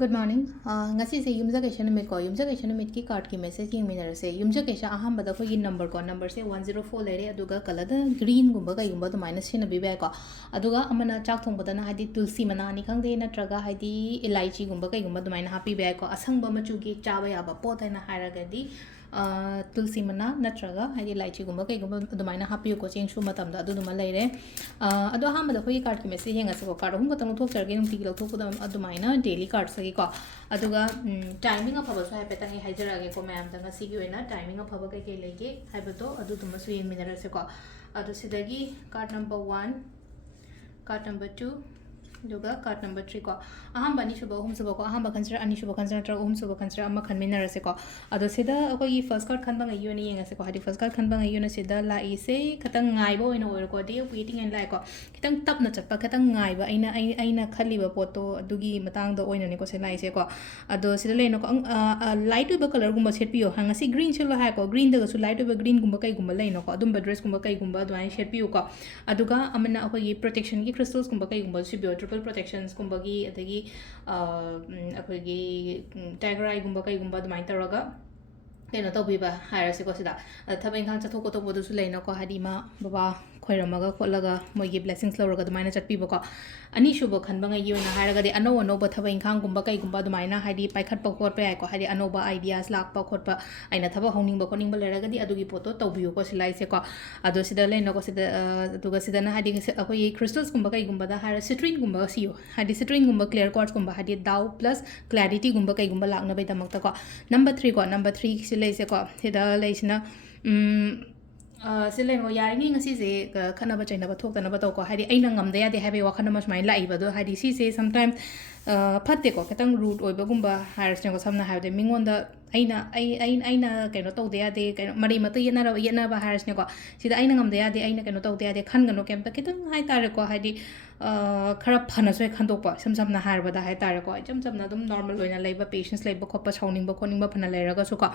Good morning. Ngasigi yumza kaisa numit ko yumza kaisa numit ki card ki message ki minera se yumza kaisa aham bada ko yin number se 104 lere aduga kalada green gumba ka yumba to minus sina bibe ko aduga amana chak thong bada na hadi tulsi mana ni khangde na traga hadi elaichi gumba ka yumba to minus happy be ko asang ba machu ki chaba ya ba pot na haraga di tulsi mana natraga hadi elaichi gumba ka yumba to minus happy ko cheng shu matam da adu duma leire adu aham bada ko yi card ki message henga se ko card hum ko tang thok charge num ti lo thok da adu minus daily card se ko aduga timing afaba so haipeta ngai haijarage ko mayam tanga sigi oina timing afaba kai kai lege haibato adu tuma su yeng minara se ko adu sidagi card number 1 card number 2 duga card number 3 ko aham bani shuba hum suba ko aham ba consider ani shuba consider tra hum suba consider amma khan minara se ko adu sida ko yi first card khan ba ngai yone yenga se ko hadi first card khan ba ngai yone sida la i se khatang ngai bo oina oir ko de waiting and like ko kitang tap na chatpa khatang ngai ba aina khali ba poto adugi matang do oina ne ko se lai se ko adu sida le no ko light ba color gumba set piyo hanga si green chelo ha ko green da su light ba green gumba kai gumba lai no ko adum ba dress gumba kai gumba do ai set piyo ko aduga amana ko yi protection gi crystals gumba kai gumba su biyo triple protections gumba gi adagi akogi tiger eye gumba kai gumba do mai taraga keno taubiba hairase ko sida thabai khang chathok ko tobo du su leina ko hadi ma baba khoiramaga kholaga moigi blessings lawraga dumaina chatpiba ko ani shubo khanba ngai yona hairaga de ano no ba thabai khang gumba kai gumba dumaina hadi paikhat pa khot pa ai ko hadi ano ba ideas lak pa khot pa aina thaba hongning ba koning ba leraga di adugi photo taubiyo ko silai se ko ado sida leina ko sida aduga sida na hadi akoi crystals gumba kai gumba da haira citrine gumba siyo hadi citrine gumba clear quartz gumba hadi dao plus clarity gumba kai gumba lakna bai tamak ta ko number 3 ko number 3 leise ko sida leisina sila mo yaringi ngasi se khana ba chaina ba thok na ba to ko hari aina ngam da ya de habe wa khana mas mai lai ba do hari si se sometimes phatte ko katang root oi ba gumba haris ko samna ha de mingon da aina kaino to de ya de kaino mari mata yena ba haris ko sida aina ngam da ya de aina kaino to de ya de khan gano kem ta kitang hai tare ko hari khara phana soi khan tok pa sam na har ba da hai tare ko jam na dum normal oina leiba patience leiba khopa chawning ba khoning ba phana leira ga su ko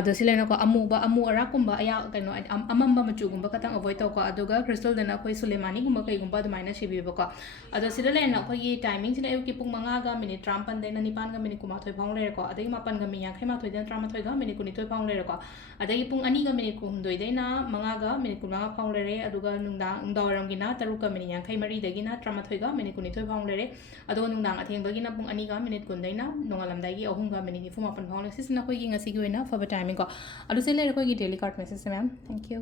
ado silena ko amu ara kumba aya kaino amamba machu gumba katang avoid to ko aduga crystal dana khoi sulemani gumba kai gumba du maina shebi ba ko ado silena ko yi timing sina yu ki pung manga ga minute 35 dena 9 ga minute kuma thoi phang le ko adai 8 ga minute 5 thoi den 38 ga minute kuni thoi phang le ko adai pung ani ga minute ku humdoi dena manga ga minute ku manga phang le re aduga nungdawaram gina 3 ga minute 53 dagina 38 ga minute kuni thoi phang le re aduga nungdang atheng bagina pung ani ga minute kun daina nongalamdai gi 3 ga minute 48 phang le sisna khoi gi ngasi gi oina faba timing ko adu se le khoi gi daily card message ma'am thank you